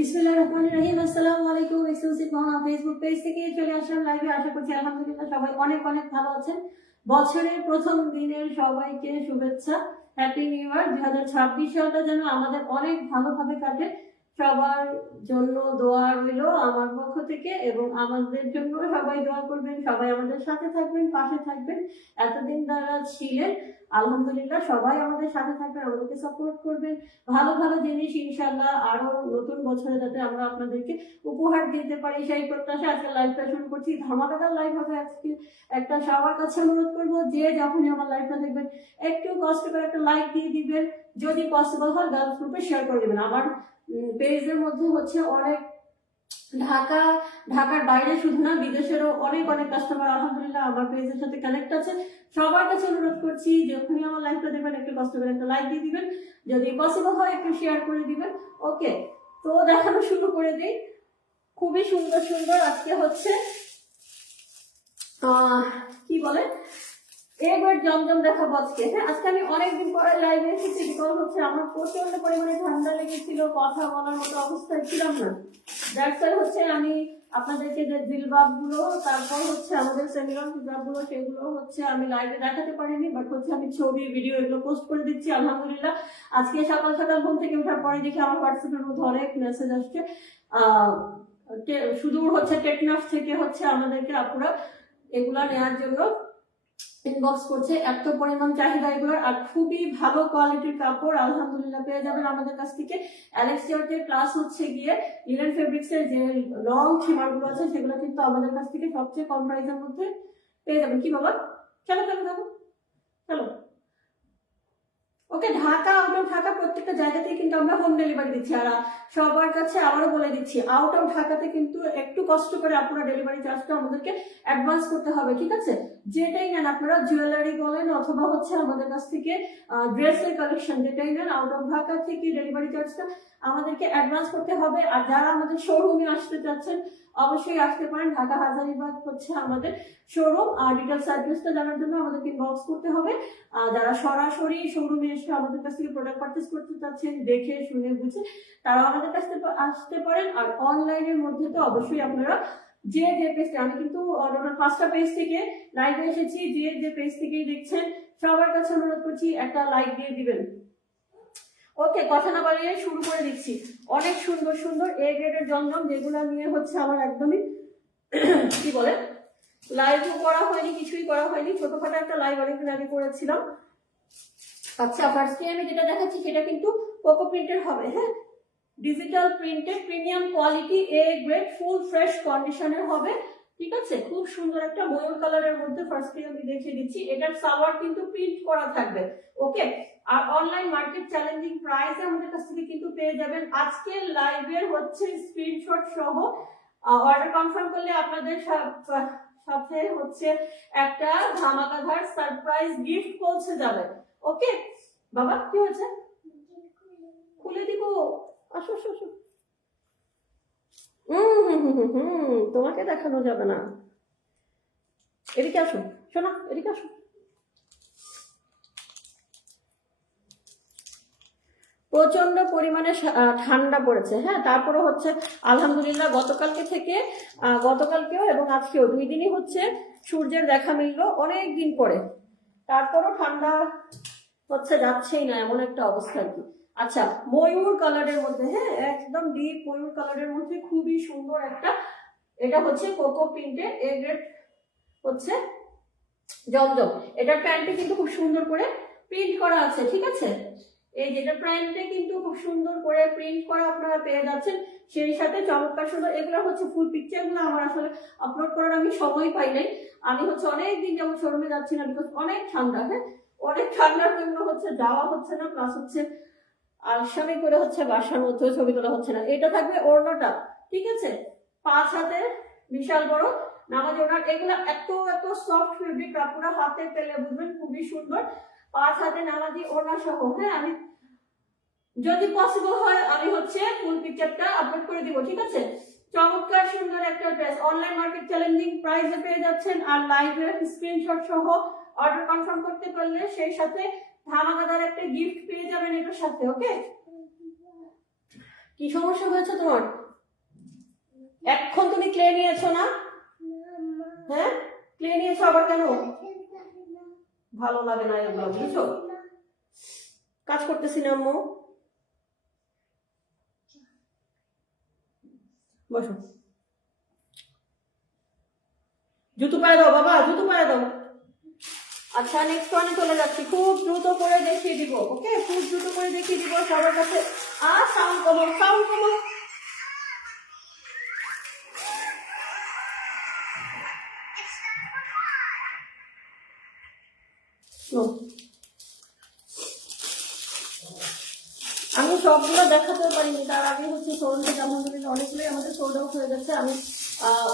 বিসমিল্লাহির রহমানির রহিম। আসসালামু আলাইকুম। এক্সক্লুসিভ মামা ফেসবুক পেজ থেকে চলে আসলাম লাইভে। আশা করছি আলহামদুলিল্লাহ সবাই অনেক অনেক ভালো আছেন। বছরের প্রথম দিনের সবাইকে শুভেচ্ছা, হ্যাপি নিউ ইয়ার। 2026 সালটা যেন আমাদের অনেক ভালোভাবে কাটে, সবার জন্য দোয়া রইল আমার পক্ষ থেকে, এবং আমাদের জন্য সবাই দোয়া করবেন, সবাই আমাদের সাথে থাকবেন, পাশে থাকবেন। এতদিন যারা ছিলেন আলহামদুলিল্লাহ সবাই আমাদের সাথে থাকবেন, আমাদেরকে সাপোর্ট করবেন। ভালো ভালো জিনিস ইনশাল্লাহ আরো নতুন বছরে যাতে আমরা আপনাদেরকে উপহার দিতে পারি সেই প্রত্যাশা আজকে লাইভটা শুরু করছি। ধামাকাদার লাইভ হবে আজকে। একটা সবার কাছে অনুরোধ করবো, যে যখনই আমার লাইভটা দেখবেন একটু কষ্ট করে একটা লাইক দিয়ে দিবেন, যদি পসিবল হয় গার্লস গ্রুপে শেয়ার করে দেবেন। আমার পেজের মধ্যে হচ্ছে অনেক ঢাকার বাইরে শুধু না, বিদেশেরও অনেক অনেক কাস্টমার আলহামদুলিল্লাহ আমার পেজের সাথে কানেক্ট আছে। সবার কাছে অনুরোধ করছি, যখনই আমার লাইভটা দেখবেন একটু কষ্ট করে একটা লাইক দিয়ে দিবেন, যদি পসিবল হয় একটু শেয়ার করে দিবেন। ওকে, তো দেখানো শুরু করে দিই। খুবই সুন্দর সুন্দর আজকে হচ্ছে কি বলে এবার জমজম দেখাবো আজকে। হ্যাঁ, আজকে আমি অনেকদিন পরে লাইভে এসেছি, বিকজ হচ্ছে আমার প্রচন্ড পরিমাণে ঠান্ডা লেগেছিল, কথা বলার মতো অবস্থায় ছিলাম না। যার হচ্ছে আমি আপনাদেরকে যে জিলবাব গুলো, তারপর হচ্ছে আমাদের সেমিনার হিজাব গুলো, সেগুলো হচ্ছে আমি লাইভে দেখাতে পারিনি, বাট হচ্ছে আমি ছবি ভিডিও এগুলো পোস্ট করে দিচ্ছি আলহামদুলিল্লাহ। আজকে সকাল সকাল ঘুম থেকে ওঠার পরে দেখি আমার হোয়াটসঅ্যাপের মধ্যে অনেক মেসেজ আসছে, শুধু হচ্ছে টেকনাফ থেকে হচ্ছে আমাদেরকে আপুরা এগুলা নেওয়ার জন্য ইনবক্স করছে। এত পরিমাণ চাহিদা এগুলোর, আর খুবই ভালো কোয়ালিটির কাপড় আলহামদুলিল্লাহ পেয়ে যাবেন আমাদের কাছ থেকে। অ্যালেক্স জর্জের প্লাস হচ্ছে গিয়ে লিনেন ফেব্রিক্স এর যে লং খিমার গুলো আছে সেগুলো কিন্তু আমাদের কাছ থেকে সবচেয়ে কম প্রাইসের মধ্যে পেয়ে যাবেন। কি বাবা, চলো চলো চলো চলো। ওকে, ঢাকা আউট অফ ঢাকা প্রত্যেকটা জায়গাতেই কিন্তু আমরা হোম ডেলিভারি দিচ্ছি। আর সবার কাছে আবারও বলে দিচ্ছি, আউট অফ ঢাকাতে কিন্তু একটু কষ্ট করে আপনারা ডেলিভারি চার্জটা আমাদেরকে অ্যাডভান্স করতে হবে, ঠিক আছে? যেটাই নেন আপনারা, জুয়েলারি বলেন অথবা হচ্ছে আমাদের কাছ থেকে ড্রেসের কালেকশন যেটাই নেন, আউট অফ ঢাকা থেকে ডেলিভারি চার্জটা আমাদেরকে অ্যাডভান্স করতে হবে। আর যারা আমাদের শোরুমে আসতে চাচ্ছেন অবশ্যই আসতে পারেন। ঢাকা হাজারীবাগ হচ্ছে আমাদের শোরুম। আর ডিটেলস অ্যাড্রেসটা জানার জন্য আমাদেরকে ইনবক্স করতে হবে। যারা সরাসরি শোরুমে এসে আমাদের কাছ থেকে প্রোডাক্ট পারচেস করতে চাচ্ছেন, দেখে শুনে বুঝে, তারা আমাদের কাছ থেকে আসতে পারেন। আর অনলাইনের মধ্যে তো অবশ্যই আপনারা যে পেজটা, আমি কিন্তু পাঁচটা পেজ থেকে লাইভে এসেছি, যে পেজ থেকেই দেখছেন সবার কাছে অনুরোধ করছি একটা লাইক দিয়ে দিবেন। ওকে, কথা না বাড়িয়ে শুরু করে দিচ্ছি। অনেক সুন্দর সুন্দর এ গ্রেডের জমজম, যেগুলো নিয়ে হচ্ছে আমার একদমই কি বলে লাইভও করা হয়নি, কিছুই করা হয়নি, ছোটখাটো একটা লাইভ অনেকদিন আগে করেছিলাম। আচ্ছা, ফার্স্টে আমি যেটা দেখাচ্ছি সেটা কিন্তু কোকো প্রিন্টের হবে। হ্যাঁ, digital printed premium quality A grade full fresh কন্ডিশনের হবে, ঠিক আছে? খুব সুন্দর একটা ময়ূর কালারের মধ্যে ফার্স্টে আমি দেখিয়ে দিচ্ছি। এটার সালোয়ার কিন্তু প্রিন্ট করা থাকবে। ওকে, আর অনলাইন মার্কেট চ্যালেঞ্জিং প্রাইসে আমাদের কাছ থেকে কিন্তু পেয়ে যাবেন। আজকের লাইভের হচ্ছে স্ক্রিনশট সহ অর্ডার কনফার্ম করলে আপনাদের সাথে হচ্ছে একটা ধামাকাধার সারপ্রাইজ গিফট পৌঁছে যাবে। ওকে বাবা, কি হয়েছে? খুলে দিব, আসো আসো আসো। তোমাকে দেখানো যাবে না, এদিকে আসো শোনা, এদিকে আসো। প্রচন্ড পরিমাণে ঠান্ডা পড়েছে। হ্যাঁ, তারপরে হচ্ছে আলহামদুলিল্লাহ গতকালকেও এবং আজকেও 2 দিনই হচ্ছে সূর্যের দেখা মিললো অনেক দিন পরে। তারপরও ঠান্ডা হচ্ছে যাচ্ছেই না, এমন একটা অবস্থা আর কি। আচ্ছা, ময়ূর কালারের মধ্যে, হ্যাঁ একদম ডিপ ময়ূর কালারের মধ্যে খুবই সুন্দর একটা, এটা হচ্ছে কোকো প্রিন্টের এ গ্রেড হচ্ছে জমজম। এটার প্যান্টে কিন্তু খুব সুন্দর করে প্রিন্ট করা আছে, ঠিক আছে? এই যেটা প্যান্টে কিন্তু খুব সুন্দর করে প্রিন্ট করা আপনারা পেয়ে যাচ্ছেন, সেই সাথে চমৎকার সুন্দর। এগুলো হচ্ছে ফুল পিকচারগুলো আমার আসলে আপলোড করার আমি সময় পাই নাই। আমি হচ্ছে অনেকদিন যেমন শোরুমে যাচ্ছি না, বিকজ অনেক ঠান্ডা। হ্যাঁ, অনেক ঠান্ডার জন্য হচ্ছে যাওয়া হচ্ছে না, প্লাস হচ্ছে আলসামি করে হচ্ছে বাসার মধ্যে ছবি তোলা হচ্ছে না। এটা থাকবে ওড়নাটা, ঠিক আছে? 5 হাতের বিশাল বড় নামাজি ওড়না। এগুলো এত এত সফট ফেব্রিক, আপনারা হাতে পেলে বুঝবেন, খুবই সুন্দর। 5 হাতে নামাজি ওড়না সহ। হ্যাঁ, আমি যদি পসিবল হয় আমি হচ্ছে ফুল পিকচারটা আপলোড করে দিব, ঠিক আছে? চমৎকার সুন্দর একটা ড্রেস, অনলাইন মার্কেট চ্যালেঞ্জিং প্রাইসে পেয়ে যাচ্ছেন। আর লাইভের স্ক্রিনশট সহ অর্ডার কনফার্ম করতে পারলে সেই সাথে ধামাকাদার একটা গিফট পেয়ে যাবেন এটার সাথে। ওকে, কি সমস্যা হয়েছে তোমার? এখন তুমি ক্লে নিয়েছো না? হ্যাঁ, ক্লে নিয়েছো আবার কেন? ভালো লাগে না এগুলো, বুঝছো? কাজ করতেছি না আম্মু, বসো। জুতো পায়ে দাও বাবা, জুতো পায়ে দাও। আচ্ছা, নেক্সট ওয়ানে চলে যাচ্ছি, খুব দ্রুত করে দেখিয়ে দিব। ওকে, খুব দ্রুত করে দেখিয়ে দিব সবার কাছে। আর সাউন্ড কমো, সাউন্ড কমো। আমি সবগুলো দেখাতে পারিনি, তার আগে হচ্ছে সোল্ডে আলহামদুলিল্লাহ অনেকগুলোই আমাদের সোল্ড আউট হয়ে গেছে। আমি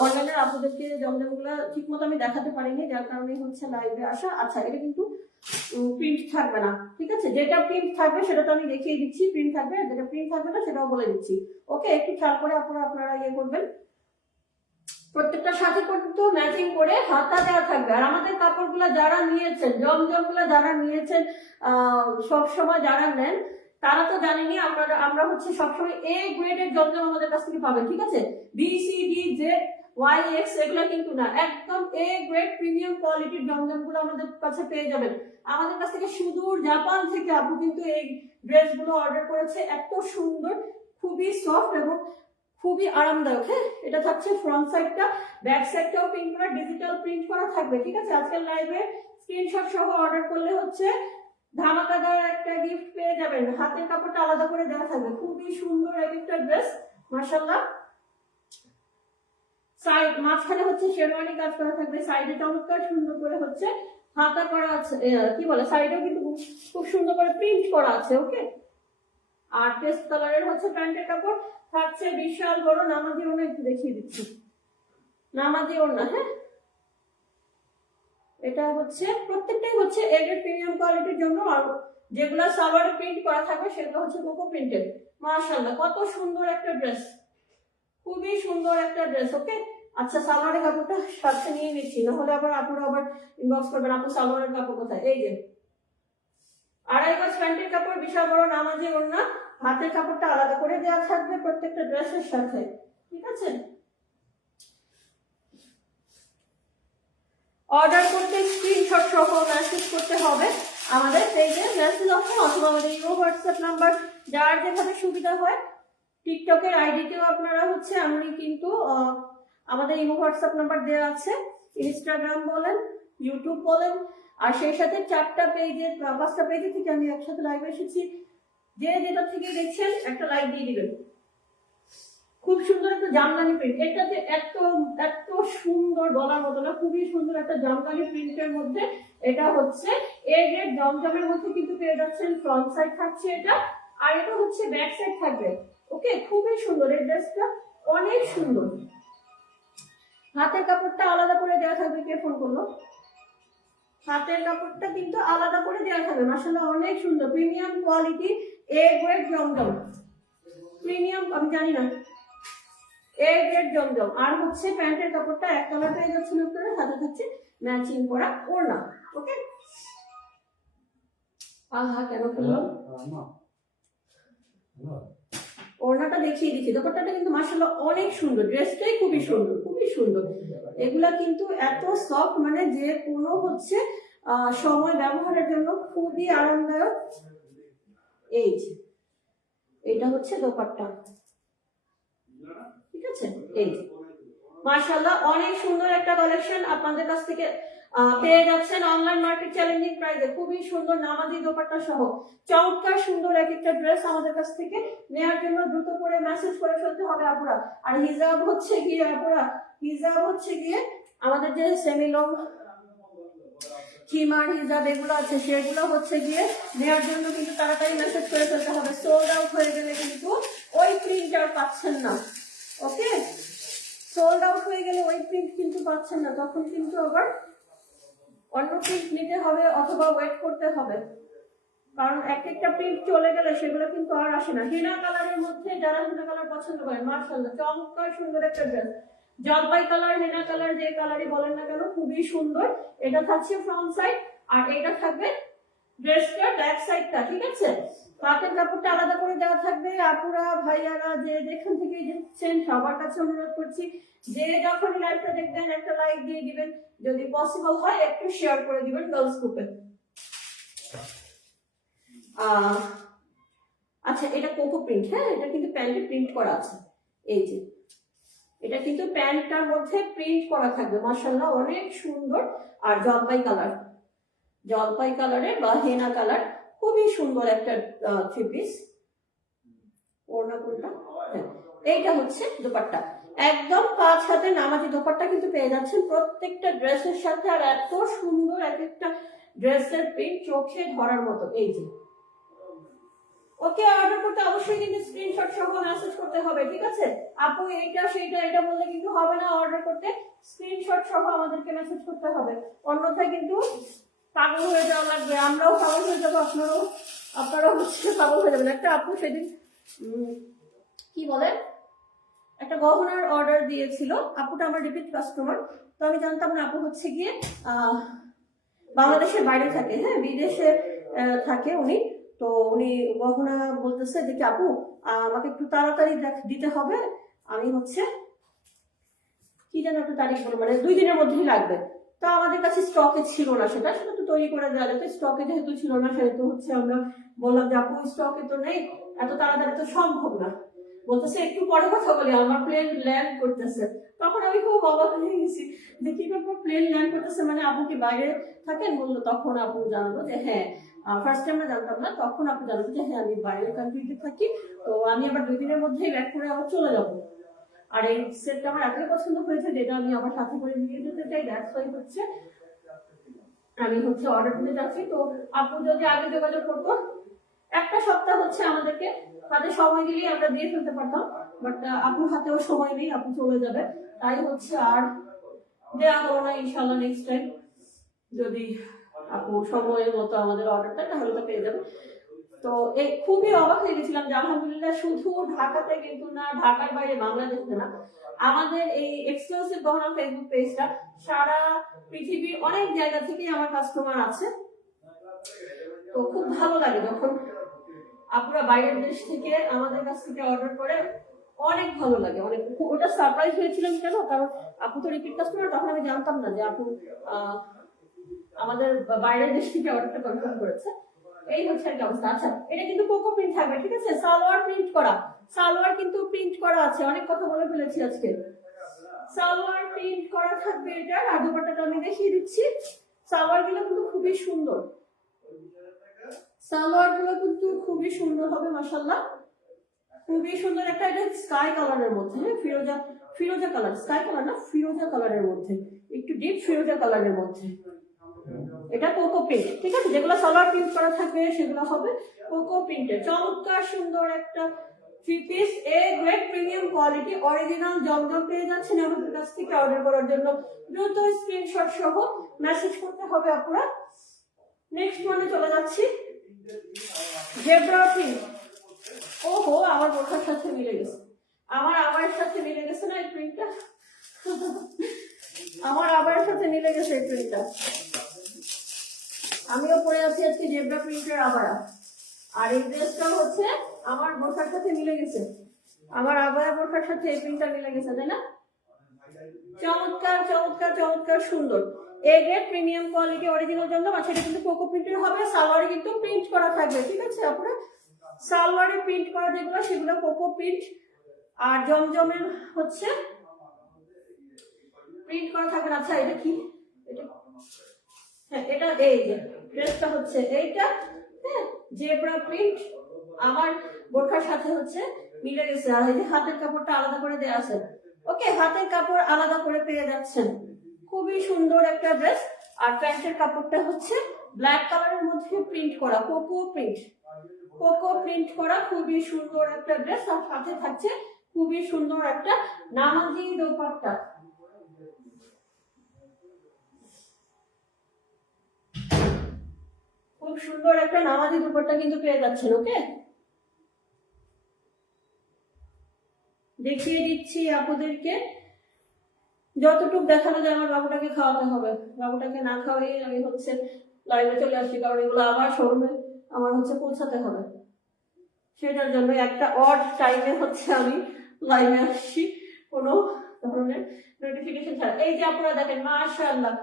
অনলাইনের আপুদেরকে জমজমগুলো ঠিক মতো আমি দেখাতে পারিনি, যার কারণে হচ্ছে লাইভে আসা। আচ্ছা, এটা কিন্তু প্রিন্ট থাকবে না, ঠিক আছে? যেটা প্রিন্ট থাকবে সেটা তো আমি দেখিয়ে দিচ্ছি, প্রিন্ট থাকবে, যেটা প্রিন্ট থাকবে না সেটাও বলে দিচ্ছি। ওকে, একটু খেয়াল করে আপনারা ইয়ে করবেন। প্রত্যেকটার সাথে কিন্তু ম্যাচিং করে হাতা দেওয়া থাকবে। আর আমাদের কাপড়গুলো যারা নিয়েছেন, জমজমগুলো যারা নিয়েছেন সবসময় যারা নেন, তারা তো জানেনি আমরা হচ্ছে সবসময় এ গ্রেডের জমজম আমাদের কাছ থেকে পাবেন, ঠিক আছে? B C D Z Y X এগুলো কিন্তু না, একদম এ গ্রেড প্রিমিয়াম কোয়ালিটির জমজমগুলো আমাদের কাছে পেয়ে যাবেন। আমাদের কাছ থেকে সুদূর জাপান থেকে আপু কিন্তু এই ড্রেসগুলো অর্ডার করেছে। এত সুন্দর, খুবই সফট এবং খুবই আরামদায়ক। হ্যাঁ, এটা থাকছে ফ্রন্ট সাইডটা, ব্যাক সাইডটাও প্রিন্ট করা, ডিজিটাল প্রিন্ট করা থাকবে, ঠিক আছে? আজকের লাইভে স্ক্রিনশট সহ অর্ডার করলে হচ্ছে ধামাকাদার একটা গিফট পেয়ে যাবেন। হাতের কাপড়টা আলাদা করে দেওয়া থাকবে, খুবই সুন্দর একটা ড্রেস মাশাআল্লাহ। সাইড মাঝখানে হচ্ছে শেরওয়ানি কাজ করা থাকবে, সাইডে চমৎকার সুন্দর করে হচ্ছে হাতা করা আছে, কি বলে, সাইডেও কিন্তু খুব সুন্দর করে প্রিন্ট করা আছে। ওকে, আর টেস্ট কালারের হচ্ছে প্যান্টের কাপড় থাকছে বিশাল বড় নামাজি ওড়না, একটু দেখিয়ে দিচ্ছি নামাজি ওড়না। হ্যাঁ, এটা হচ্ছে প্রত্যেকটাই হচ্ছে এগের প্রিমিয়াম কোয়ালিটির জন্য। আর যেগুলো সালোয়ারে প্রিন্ট করা থাকবে সেগুলো হচ্ছে কোকো প্রিন্টেড। মাশাআল্লাহ, কত সুন্দর একটা ড্রেস, খুবই সুন্দর একটা ড্রেস। ওকে, আচ্ছা, সালোয়ারের কাপড়টা সাথে নিয়ে নিচ্ছি, নাহলে আপনারা আবার ইনবক্স করবেন আপু সালোয়ারের কাপড় কোথায়। এই যে 2.5 গজ প্যান্টের কাপড়, বিশাল বড় নামাজি ওড়না, হাতের কাপড়টা আলাদা করে দেওয়া থাকবে প্রত্যেকটা ড্রেসের সাথে, ঠিক আছে? অর্ডার করতে স্ক্রিনশট সহ মেসেজ করতে হবে আমাদের পেজে, মেসেজ অপশন অথবা আমাদের ইমো হোয়াটসঅ্যাপ নাম্বার, যার যেভাবে সুবিধা হয়। টিকটকের আইডিতেও আপনারা হচ্ছে, আমি কিন্তু আমাদের ইমো হোয়াটসঅ্যাপ নাম্বার দেওয়া আছে, ইনস্টাগ্রাম বলেন, ইউটিউব বলেন, আর সেই সাথে 4টা পেজে 5টা পেজে থেকে আমি একসাথে লাইভ এসেছি। যে যেটা থেকে দেখছেন একটা লাইক দিয়ে দিবেন। খুব সুন্দর একটা জামদানি প্রিন্ট, এটা যে এত এত সুন্দর বলার মতো না, খুবই সুন্দর একটা জামদানি প্রিন্টের মধ্যে। এটা হচ্ছে এ গ্রেড জমজমের মধ্যে কিন্তু পেয়ে যাচ্ছেন। ফ্রন্ট সাইড থাকছে এটা, আর এটা হচ্ছে ব্যাক সাইড থাকবে। ওকে, খুবই সুন্দর এই ড্রেসটা, অনেক সুন্দর। হাতের কাপড়টা আলাদা করে দেওয়া থাকবে। কে ফোন করলো? হাতের কাপড়টা কিন্তু আলাদা করে দেওয়া থাকবে। মাশাআল্লাহ, অনেক সুন্দর, premium quality A grade Zamzam, premium, আমি জানি না, এ গ্রেড জমজম। আর হচ্ছে প্যান্টের কাপড়টা এক কালার পেয়ে যাচ্ছেন আপনারা, হাতে থাকছে ম্যাচিং করা ওড়না। ওকে, আহা কেন করলাম, ওড়নাটা দেখিয়ে দিচ্ছি। দোপাট্টাটা কিন্তু মাশাআল্লাহ অনেক সুন্দর, ড্রেসটাই খুবই সুন্দর, খুবই সুন্দর। এগুলা কিন্তু এত সফট, মানে যে কোনো হচ্ছে সময় ব্যবহারের জন্য খুবই আরামদায়ক। এই যে এটা হচ্ছে দোপাট্টা, ঠিক আছে? এই যে মাশাআল্লাহ অনেক সুন্দর একটা কালেকশন আপনাদের কাছ থেকে পেয়ে যাচ্ছেন অনলাইন মার্কেট চ্যালেঞ্জিং প্রাইসে। খুবই সুন্দর নামাজি দোপাট্টা সহ চমৎকার সুন্দর এক একটা ড্রেস আমাদের কাছ থেকে নেওয়ার জন্য দ্রুত করে মেসেজ করে ফেলতে হবে আপুরা। আর হিজাব হচ্ছে গিয়ে আপুরা, হিজাব হচ্ছে গিয়ে আমাদের যে সেমি লং চিমার হিজাব এগুলো আছে, সেগুলো হচ্ছে গিয়ে নেওয়ার জন্য কিন্তু তাড়াতাড়ি মেসেজ করে ফেলতে হবে। সোল্ড আউট হয়ে গেলে কিন্তু ওই প্রিন্ট আর পাচ্ছেন না। ওকে, সোল্ড আউট হয়ে গেলে ওই প্রিন্ট কিন্তু পাচ্ছেন না, তখন কিন্তু আবার অন্য প্রিন্ট নিতে হবে অথবা ওয়েট করতে হবে, কারণ এক একটা প্রিন্ট চলে গেলে সেগুলো কিন্তু আর আসে না। হেনা কালারের মধ্যে যারা হেনা কালার পছন্দ করেন, মাশাআল্লাহ চমৎকার সুন্দর একটা ড্রেস, জলপাই কালার, হেনা কালার, যে কালারই বলেন না কেন খুবই সুন্দর। এটা থাকছে ফ্রন্ট সাইড, আর এটা থাকবে ড্রেসটার ব্যাক সাইডটা, ঠিক আছে? পাটের কাপড়টা আলাদা করে দেওয়া থাকবে। আপুরা ভাইয়ারা যে যেখান থেকে দেখছেন সবার কাছে অনুরোধ করছি, যে যখন লাইভটা দেখবেন একটা লাইক দিয়ে দিবেন, যদি পসিবল হয় একটু শেয়ার করে দিবেন গার্লস গ্রুপে। আচ্ছা, এটা কোকো প্রিন্ট, হ্যাঁ, এটা কিন্তু প্যান্টে প্রিন্ট করা আছে। এই যে এটা কিন্তু প্যান্টটার মধ্যে প্রিন্ট করা থাকবে, মাশাআল্লাহ অনেক সুন্দর। আর জলপাই কালারে বা হেনা কালার, খুবই সুন্দর একটা থ্রি পিস। ওড়না কোনটা? হ্যাঁ, এইটা হচ্ছে দোপাট্টা, একদম 5 হাতে নামাজি দোপাট্টা কিন্তু পেয়ে যাচ্ছেন প্রত্যেকটা ড্রেসের সাথে। আর এত সুন্দর এক একটা ড্রেসের প্রিন্ট, চোখে ধরার মতো। এই যে ওকে, অর্ডার করতে অবশ্যই কিন্তু স্ক্রিনশট সহ মেসেজ করতে হবে, ঠিক আছে? আপু এইটা সেইটা এটা বললে কিন্তু হবে না, অর্ডার করতে স্ক্রিনশট সহ আমাদেরকে মেসেজ করতে হবে, অন্যথায় কিন্তু পাগল হয়ে যাওয়া লাগবে, আমরাও পাগল হয়ে যাবো, আপনারাও হচ্ছে পাগল হয়ে যাবেন। একটা আপু সেদিন কি বলে একটা গহনার অর্ডার দিয়েছিল, আপুটা আমার রিপিট কাস্টমার, তো আমি জানতাম না আপু হচ্ছে গিয়ে বাংলাদেশের বাইরে থাকে, হ্যাঁ বিদেশে থাকে উনি। তো উনি গহনা বলতেছে যে আপু আমাকে একটু তাড়াতাড়ি দিতে হবে, আমি হচ্ছে কি যেন একটু তারিখ বলে, মানে 2 দিনের মধ্যেই লাগবে। তো আমাদের কাছে স্টকে ছিল না, সেটা তো তৈরি করে দেওয়া যেত, স্টকে যেহেতু ছিল না সেহেতু হচ্ছে আমরা বললাম যে আপু স্টকে তো নেই, এত তাড়াতাড়ি তো সম্ভব না। বলতেছে একটু পরে কথা বলি, আমার প্লেন ল্যান্ড করতেছে। তখন আমি খুব অবাক হয়ে গেছি যে কি ব্যাপার, প্লেন ল্যান্ড করতেছে মানে আপু কি বাইরে থাকেন? বললো, তখন আপু জানলো যে হ্যাঁ, ফার্স্ট টাইম আমরা জানতাম না, তখন আপু জানলো যে হ্যাঁ আমি বাইরের কান্ট্রিতে থাকি, তো আমি আবার 2 দিনের মধ্যেই ব্যাক করে আবার চলে যাবো। আর এই সেটটা আমার এতই পছন্দ হয়েছে যেটা আমি আমার সাথে করে নিয়ে যেতে চাই, দ্যাটস ওয়াই হচ্ছে আমি হচ্ছে অর্ডার দিতে যাচ্ছি। তো আপু যদি আগে যোগাযোগ করতো, একটা সপ্তাহ হচ্ছে আমাদেরকে হাতে সময় দিলেই আমরা দিয়ে ফেলতে পারতাম, বাট আপুর হাতেও সময় নেই, আপু চলে যাবে, তাই হচ্ছে আর দেওয়া হলো না। ইনশাল্লাহ নেক্সট টাইম যদি আপু সময়ের মতো আমাদের অর্ডারটা, তাহলে তো পেয়ে যাবে। তো এই খুবই অবাক হয়ে গেছিলাম যে আলহামদুলিল্লাহ শুধু ঢাকাতে কিন্তু না, ঢাকার বাইরে বাংলাদেশে না, আমাদের এই এক্সক্লুসিভ গহনা ফেসবুক পেজটা সারা পৃথিবীর অনেক জায়গা থেকে আমার কাস্টমার আছে। তো খুব ভালো লাগে যখন আপুরা বাইরের দেশ থেকে আমাদের কাছ থেকে অর্ডার করে, অনেক ভালো লাগে, অনেক। ওটা সারপ্রাইজ হয়েছিলাম কেন, কারণ আপু তো রিপিট কাস্টমার, তখন আমি জানতাম না যে আপু আমাদের বাইরের দেশ থেকে অর্ডারটা কনফার্ম করেছে। এই হচ্ছে একটা অবস্থা। আচ্ছা, এটা কিন্তু কোকো প্রিন্ট থাকবে, ঠিক আছে? সালোয়ার প্রিন্ট করা, সালোয়ার কিন্তু প্রিন্ট করা আছে, অনেক কথা বলে ফেলেছি আজকে। সালোয়ার প্রিন্ট করা থাকবে এটা, আর দোপাট্টাটা আমি দেখিয়ে দিচ্ছি। সালোয়ার গুলো কিন্তু খুবই সুন্দর, সালোয়ার গুলো কিন্তু খুবই সুন্দর হবে, মাশাআল্লাহ খুবই সুন্দর। একটা এটা স্কাই কালারের মধ্যে, ফিরোজা কালার, স্কাই কালার না, ফিরোজা কালারের মধ্যে, একটু ডিপ ফিরোজা কালারের মধ্যে। এটা কোকো প্রিন্ট, ঠিক আছে? যেগুলো সালোয়ার প্রিন্ট করা থাকবে সেগুলো হবে কোকো প্রিন্টের। চমৎকার সুন্দর একটা three piece, A grade premium quality, original জমজম পেয়ে যাচ্ছেন আমাদের কাছ থেকে। অর্ডার করার জন্য দ্রুত স্ক্রিনশট সহ মেসেজ করতে হবে আপনারা। নেক্সট মানে চলে যাচ্ছি, জেব্রা প্রিন্ট। ওহো, আমার বোরখার সাথে মিলে গেছে, আমার আবায়ের সাথে মিলে গেছে না এই প্রিন্টটা, আমার আবায়ের সাথে মিলে গেছে এই প্রিন্টটা। আমিও পরে আছি আজকে জেব্রা প্রিন্টের আবায়া, আর এই ড্রেসটা হচ্ছে আমার বোরখার সাথে মিলে গেছে, আমার আবায়া বোরখার সাথে এই প্রিন্টটা মিলে গেছে, তাই না? চমৎকার চমৎকার চমৎকার সুন্দর, A grade premium quality original জমজম। আর সেটা কিন্তু কোকো প্রিন্টের হবে, সালোয়ারে কিন্তু প্রিন্ট করা থাকবে, ঠিক আছে? আপনারা সালোয়ারে প্রিন্ট করা যেগুলো সেগুলো কোকো প্রিন্ট, আর জমজমের হচ্ছে প্রিন্ট করা থাকবে। আচ্ছা, এটা কি? এটা হ্যাঁ, এটা এই যে ড্রেসটা হচ্ছে এইটা, হ্যাঁ জেব্রা প্রিন্ট, আমার বোরখার সাথে হচ্ছে মিলে গেছে। আর এই যে হাতের কাপড়টা আলাদা করে দেয়া আছে, ওকে, হাতের কাপড় আলাদা করে পেয়ে যাচ্ছেন, খুবই সুন্দর একটা ড্রেস। আর প্যান্টের কাপড়টা হচ্ছে ব্ল্যাক কালারের মধ্যে প্রিন্ট করা, কোকো প্রিন্ট করা, খুবই সুন্দর একটা ড্রেস। আর সাথে থাকছে খুবই সুন্দর একটা নামাজি দোপাট্টা, খুব সুন্দর একটা নামাজি দোপাট্টা কিন্তু পেয়ে যাচ্ছেন। ওকে, দেখিয়ে দিচ্ছি আপনাদেরকে, যতটুকু দেখানো যায়। আমার বাবুটাকে খাওয়াতে হবে, বাবুটাকে না খাওয়াই আমি হচ্ছে লাইভে চলে আসছি, কারণ এগুলো আবার শোরুমে আমার হচ্ছে পৌঁছাতে হবে, সেটার জন্য একটা অড টাইমে হচ্ছে আমি লাইভে আসছি কোনো ধরনের নোটিফিকেশন ছাড়া। এই যে আপনারা দেখেন, মাশাআল্লাহ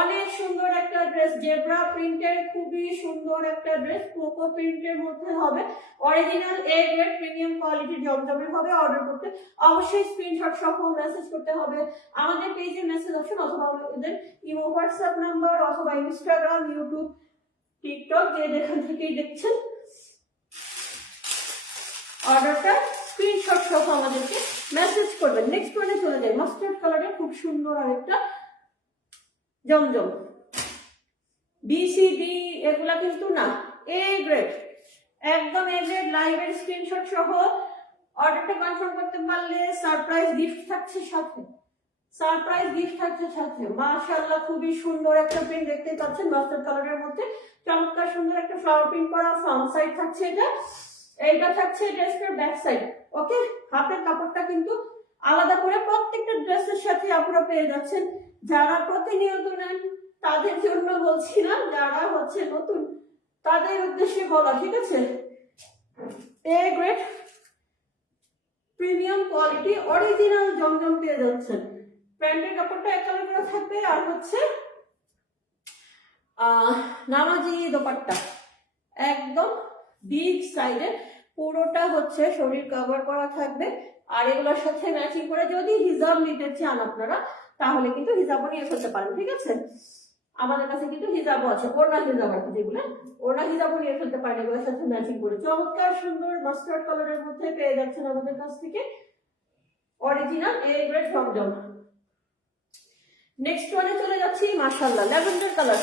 অনেক সুন্দর একটা ড্রেস, জেব্রা প্রিন্টের খুবই সুন্দর একটা ড্রেস, কোকো প্রিন্টের মধ্যে হবে, অরিজিনাল এ গ্রেড প্রিমিয়াম কোয়ালিটি জমজমের হবে। অর্ডার করতে অবশ্যই স্ক্রিনশট সহ মেসেজ করতে হবে আমাদের পেজে মেসেজ অপশন, অথবা আমাদের ইমো হোয়াটসঅ্যাপ নাম্বার, অথবা ইনস্টাগ্রাম, ইউটিউব, টিকটক, যে যেখান থেকেই দেখছেন অর্ডারটা স্ক্রিনশট সহ আমাদেরকে মেসেজ করবেন। নেক্সট ওয়ানে চলে যাই, মাস্টার্ড কালারের খুব সুন্দর আরেকটা জমজম, বিসিডি এগুলা কিন্তু না, এ গ্রেড, একদম এ গ্রেড। লাইভের স্ক্রিনশট সহ অর্ডারটা কনফার্ম করতে পারলে সারপ্রাইজ গিফট থাকছে সাথে, সারপ্রাইজ গিফট থাকছে সাথে। মাশাআল্লাহ খুবই সুন্দর একটা প্রিন্ট দেখতে পাচ্ছেন, মাস্টার্ড কালারের মধ্যে চমৎকার সুন্দর একটা ফ্লাওয়ার প্রিন্ট করা ফ্রন্ট সাইড থাকছে, এইটা থাকছে ড্রেসটার ব্যাক সাইড। ওকে, হাতের কাপড়টা কিন্তু আলাদা করে প্রত্যেকটা ড্রেসের সাথে আপনারা পেয়ে যাচ্ছেন। যারা প্রতিনিয়ত নেন তাদের জন্য বলছি না, যারা হচ্ছে নতুন তাদের উদ্দেশ্যে বলা, ঠিক আছে? A grade premium quality original জমজম পেয়ে যাচ্ছেন। প্যান্টের কাপড়টা এক কালার করে থাকবে, আর হচ্ছে নামাজি দোপাট্টা একদম বিগ সাইজের, পুরোটা হচ্ছে শরীর কভার করা থাকবে। আর এগুলোর সাথে ম্যাচিং করে যদি হিজাব নিতে চান আপনারা, তাহলে কিন্তু হিজাবও নিয়ে ফেলতে পারেন, ঠিক আছে? আমাদের কাছে কিন্তু হিজাবও আছে, ওড়না হিজাব আছে, যেগুলো ওড়না হিজাবও নিয়ে ফেলতে পারেন এগুলোর সাথে ম্যাচিং করে। চমৎকার সুন্দর মাস্টার্ড কালারের মধ্যে পেয়ে যাচ্ছেন আমাদের কাছ থেকে অরিজিনাল এ গ্রেড জমজম। নেক্সট ওয়ানে চলে যাচ্ছি, মাশাআল্লাহ ল্যাভেন্ডার কালার,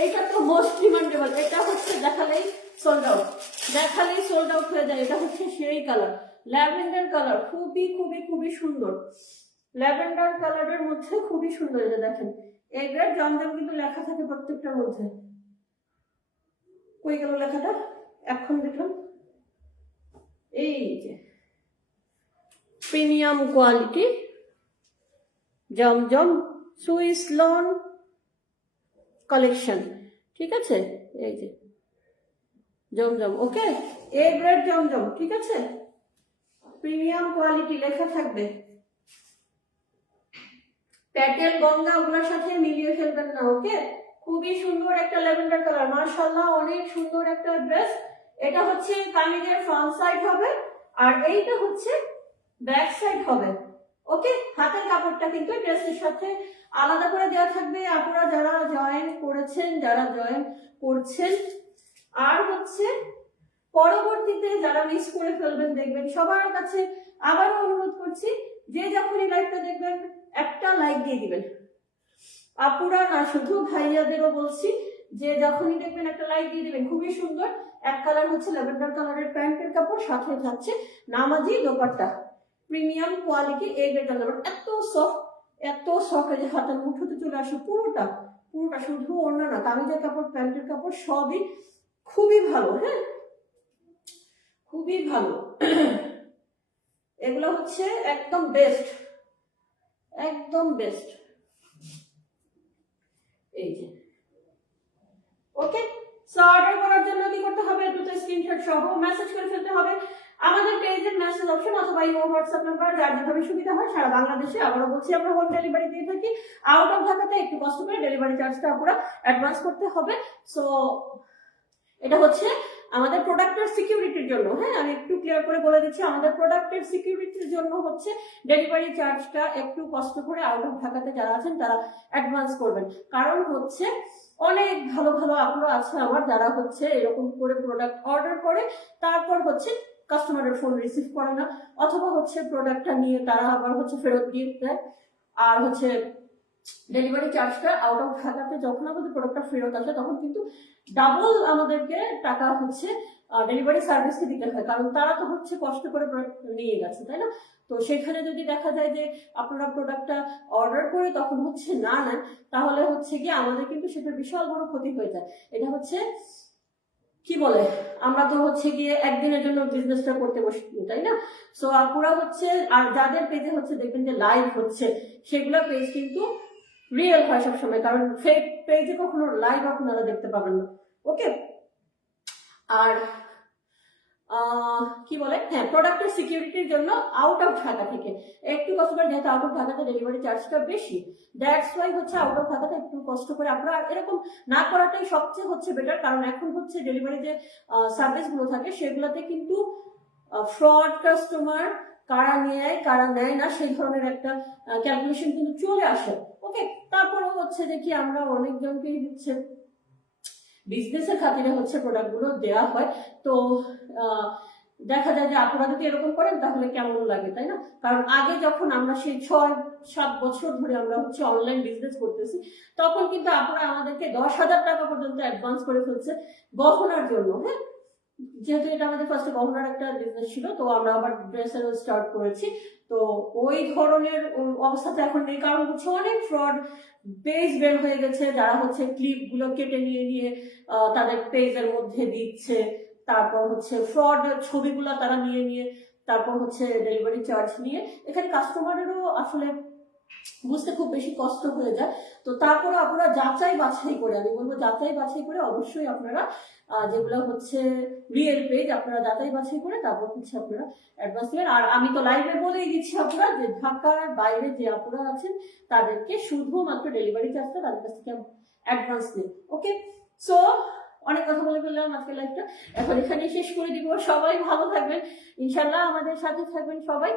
এইটা তো মোস্ট ডিমান্ডেবল, এটা হচ্ছে দেখালেই সোল্ড আউট, দেখালেই সোল্ড আউট হয়ে যায়। এটা হচ্ছে সেই কালার, ল্যাভেন্ডার কালার, খুবই খুবই খুবই সুন্দর, ল্যাভেন্ডার কালারের মধ্যে খুবই সুন্দর। এটা দেখেন, এ গ্রেড জমজম কিন্তু লেখা থাকে প্রত্যেকটার মধ্যে। কই গেল লেখাটা, এখন দেখলাম, এই যে প্রিমিয়াম কোয়ালিটি জমজম সুইস লন কালেকশন, ঠিক আছে? এই যে জমজম, ওকে, এ গ্রেড জমজম, ঠিক আছে? প্রিমিয়াম কোয়ালিটি লেখা থাকবে। প্যাটেল গঙ্গা ওগুলোর সাথে মিলিয়ে ফেলবেন না, ওকে? খুবই সুন্দর একটা ল্যাভেন্ডার কালার, মাশাআল্লাহ অনেক সুন্দর একটা ড্রেস। এটা হচ্ছে কামিজের ফ্রন্ট সাইড হবে, আর এইটা হচ্ছে ব্যাক সাইড হবে। ওকে, হাতের কাপড়টা কিন্তু ড্রেসের সাথে আলাদা করে দেওয়া থাকবে। আপনারা যারা জয়েন করেছেন, যারা জয়েন করছেন, আর হচ্ছে পরবর্তীতে যারা মিস করে ফেলবেন, দেখবেন সবার কাছে আবারও অনুরোধ করছি, যে যখনই লাইভটা দেখবেন একটা লাইক দিয়ে দিবেন। আপুরা না, শুধু ভাইয়াদেরও বলছি, যে যখনই দেখবেন একটা লাইক দিয়ে দিবেন। খুবই সুন্দর এক কালার হচ্ছে ল্যাভেন্ডার কালারের প্যান্টের কাপড়, সাথে থাকছে নামাজি দোপাট্টা, প্রিমিয়াম কোয়ালিটি এ গ্রেড জমজম, এত সফট, এত সফট, যে হাতের মুঠোতে চলে আসে পুরোটা, পুরোটা, শুধু ওড়না না, কামিজের কাপড়, প্যান্টের কাপড় সবই খুবই ভালো। হ্যাঁ, খুবই ভালো, এগুলো হচ্ছে একদম বেস্ট, একদম বেস্ট। এই যে, ওকে, সো অর্ডার করার জন্য কি করতে হবে, দুটো স্ক্রিনশট সহ মেসেজ করে ফেলতে হবে আমাদের পেজের মেসেজ অপশন, অথবা ইমো হোয়াটসঅ্যাপ নাম্বার, যার যেভাবে সুবিধা হয়। সারা বাংলাদেশে আবারও বলছি, আমরা হোম ডেলিভারি দিয়ে থাকি। আউট অফ ঢাকাতে একটু কষ্ট করে ডেলিভারি চার্জটা আপনারা অ্যাডভান্স করতে হবে। সো এটা হচ্ছে আমাদের প্রোডাক্টের সিকিউরিটির জন্য। হ্যাঁ, আমি একটু ক্লিয়ার করে বলে দিচ্ছি, আমাদের প্রোডাক্টের সিকিউরিটির জন্য হচ্ছে ডেলিভারি চার্জটা একটু কষ্ট করে আউট অফ ঢাকাতে যারা আছেন তারা অ্যাডভান্স করবেন। কারণ হচ্ছে অনেক ভালো ভালো আপুরা আছে আমার, যারা হচ্ছে এরকম করে প্রোডাক্ট অর্ডার করে, তারপর হচ্ছে কাস্টমারের ফোন রিসিভ করে না, অথবা হচ্ছে প্রোডাক্টটা নিয়ে তারা আবার হচ্ছে ফেরত দিয়ে দেয়। আর হচ্ছে ডেলিভারি চার্জটা আউট অফ ঢাকাতে যখন আমাদের প্রোডাক্টটা ফেরত আসে, তখন কিন্তু ডাবল আমাদেরকে টাকা হচ্ছে ডেলিভারি সার্ভিসকে দিতে হয়, কারণ তারা তো হচ্ছে কষ্ট করে প্রোডাক্ট নিয়ে গেছে, তাই না? তো সেখানে যদি দেখা যায় যে আপনারা প্রোডাক্টটা অর্ডার করে তখন হচ্ছে না নেন, তাহলে হচ্ছে কি আমাদের কিন্তু সেটা বিশাল বড় ক্ষতি হয়ে যায়। এটা হচ্ছে কি বলে, আমরা তো হচ্ছে গিয়ে একদিনের জন্য বিজনেসটা করতে বসি, তাই না? সো আপুরা হচ্ছে, আর যাদের পেজে হচ্ছে দেখবেন যে লাইভ হচ্ছে, সেগুলো পেজ কিন্তু রিয়েল হয় সবসময়, কারণ ফেক পেজে কখনো লাইভ আপনারা দেখতে পাবেন না। ওকে, আর কি বলে, হ্যাঁ, প্রোডাক্টের সিকিউরিটির জন্য আউট অফ ঢাকা থেকে একটু কষ্ট করে, যেহেতু আউট অফ ঢাকাতে ডেলিভারি চার্জটা বেশি, দ্যাটস ওয়াই হচ্ছে আউট অফ ঢাকাতে একটু কষ্ট করে আপনারা এরকম না করাটাই সবচেয়ে হচ্ছে বেটার। কারণ এখন হচ্ছে ডেলিভারি যে সার্ভিসগুলো থাকে সেগুলোতে কিন্তু ফ্রড কাস্টমার কারা নেয় কারা নেয় না সেই ধরনের একটা ক্যালকুলেশন কিন্তু চলে আসে। ওকে, তারপরেও হচ্ছে যে কি আমরা অনেকজনকেই হচ্ছে বিজনেসের খাতিরে হচ্ছে প্রোডাক্টগুলো দেওয়া হয়। তো দেখা যায় যে আপনারা যদি এরকম করেন তাহলে কেমন লাগে, তাই না? কারণ আগে যখন আমরা সেই 6-7 বছর ধরে আমরা হচ্ছে অনলাইন বিজনেস করতেছি, তখন কিন্তু আপনারা আমাদেরকে 10,000 টাকা পর্যন্ত অ্যাডভান্স করে ফেলছে গহনার জন্য। হ্যাঁ, যেহেতু এটা আমাদের ফার্স্টে গহনার একটা বিজনেস ছিল, তো আমরা আবার ড্রেসের স্টার্ট করেছি। তো ওই ধরনের অবস্থাতে এখন নেই, কারণ হচ্ছে অনেক ফ্রড পেজ বের হয়ে গেছে, যারা হচ্ছে ক্লিপ গুলো কেটে নিয়ে নিয়ে তাদের পেজের মধ্যে দিচ্ছে, তারপর হচ্ছে ফ্রড ছবিগুলো তারা নিয়ে নিয়ে তারপর হচ্ছে ডেলিভারি চার্জ নিয়ে। এখানে কাস্টমারেরও আসলে বুঝতে খুব বেশি কষ্ট হয়ে যায়। তো তারপরে আপনারা যাচাই বাছাই করে, আমি বলবো যাচাই বাছাই করে অবশ্যই আপনারা যেগুলো হচ্ছে রিয়েল পেজ আপনারা যাচাই বাছাই করে তারপর হচ্ছে আপনারা অ্যাডভান্স দেবেন। আর আমি তো লাইভে বলেই দিচ্ছি আপনারা যে ঢাকার বাইরে যে আপনারা আছেন তাদেরকে শুধুমাত্র ডেলিভারি চার্জটা তাদের কাছ থেকে অ্যাডভান্স দিন। ওকে, সো অনেক কথা বলে ফেললাম আজকে লাইভটা, এখন এখানে শেষ করে দিব। সবাই ভালো থাকবেন, ইনশাল্লাহ আমাদের সাথে থাকবেন সবাই।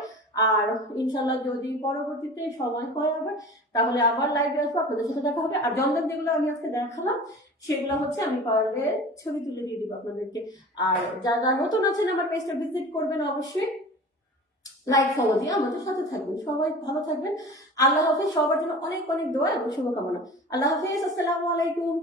আর ইনশাল্লাহ যদি পরবর্তীতে সময় হয় আবার, তাহলে আবার লাইভে আসবো, আপনাদের সাথে দেখা হবে। আর জমজম যেগুলো আমি আজকে দেখালাম সেগুলো হচ্ছে আমি পারলে ছবি তুলে দিয়ে দিব আপনাদেরকে। আর যারা নতুন আছেন আমার পেজটা ভিজিট করবেন, অবশ্যই লাইক ফলো দিয়ে আমাদের সাথে থাকবেন। সবাই ভালো থাকবেন, আল্লাহ হাফেজ। সবার জন্য অনেক অনেক দোয়া এবং শুভকামনা। আল্লাহ হাফেজ, আসসালামু আলাইকুম।